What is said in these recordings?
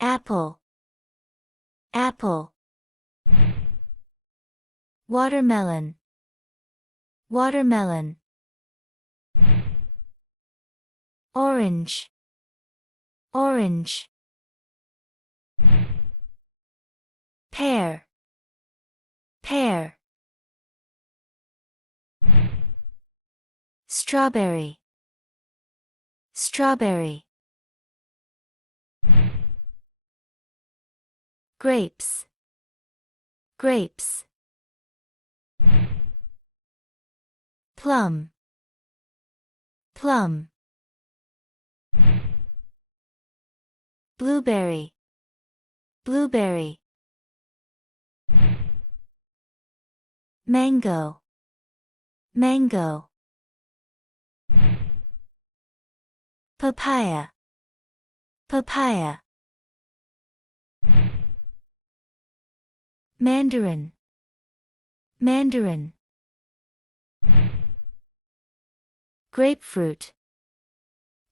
apple, apple. Watermelon, watermelon. Orange, orange. Pear, pear. Strawberry, strawberry. Grapes, grapes. Plum, plum. Blueberry, blueberry. Mango, mango. Papaya, papaya. Mandarin, mandarin. Grapefruit,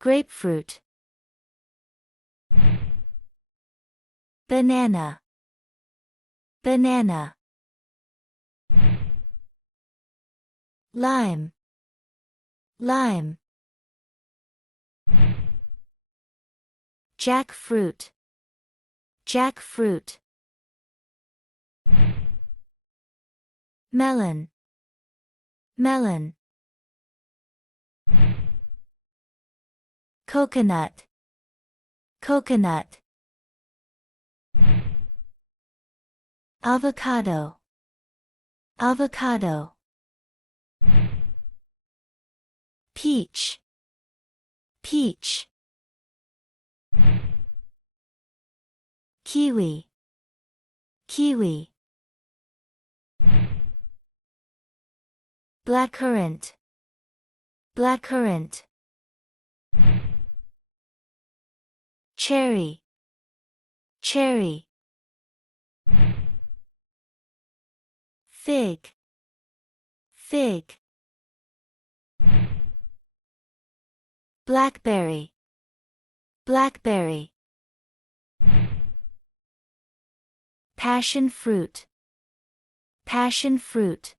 grapefruit. Banana, banana. Lime, lime. Jackfruit, jackfruit. Melon, melon. Coconut, coconut. Avocado, avocado. Peach, peach. Kiwi, kiwi. Blackcurrant, blackcurrant. Cherry, cherry. Fig, fig. Blackberry, blackberry. Passion fruit, passion fruit.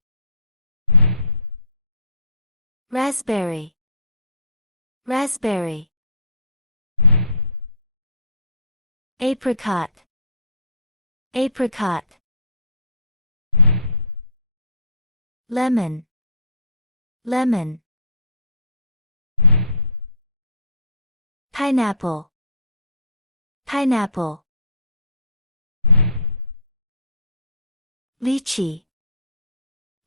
Raspberry, raspberry. Apricot, apricot. Lemon, lemon. Pineapple, pineapple. Lychee,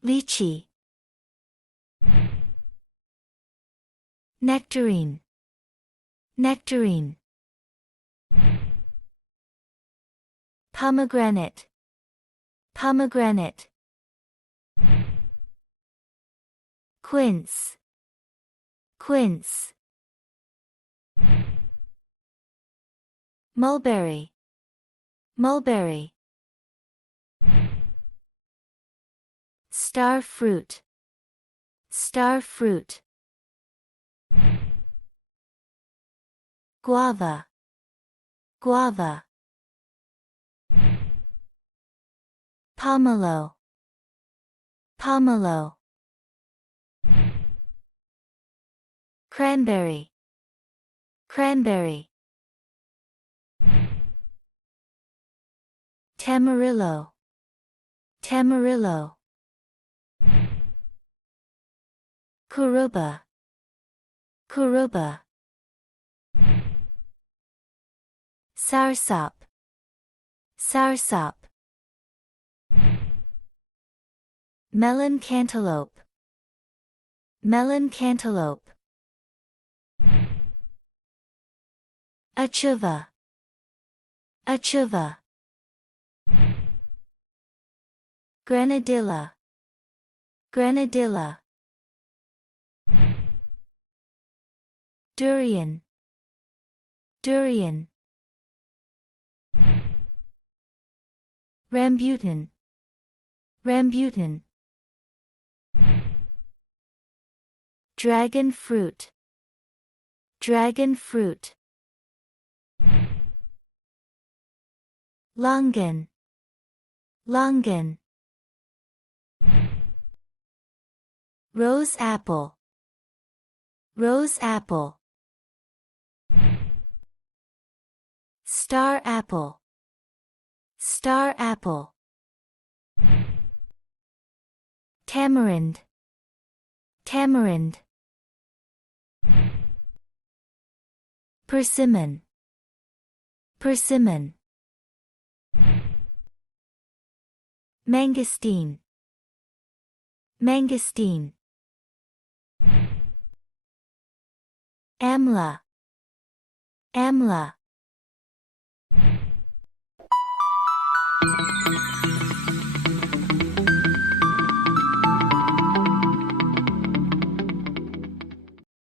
lychee. Nectarine, nectarine. Pomegranate, pomegranate. Quince, quince. Mulberry, mulberry. Star fruit, star fruit. Guava, guava. Pomelo, pomelo. Cranberry, cranberry. Tamarillo, tamarillo. Kuruba, kuruba. Soursop, soursop. Melon cantaloupe, melon cantaloupe. Achuva, achuva. Granadilla, granadilla. Durian, durian. Rambutan, rambutan. Dragon fruit, dragon fruit. longan, longan. Rose apple, rose apple. Star apple, star apple. Tamarind, tamarind. Persimmon, persimmon. Mangosteen, mangosteen. Amla, amla.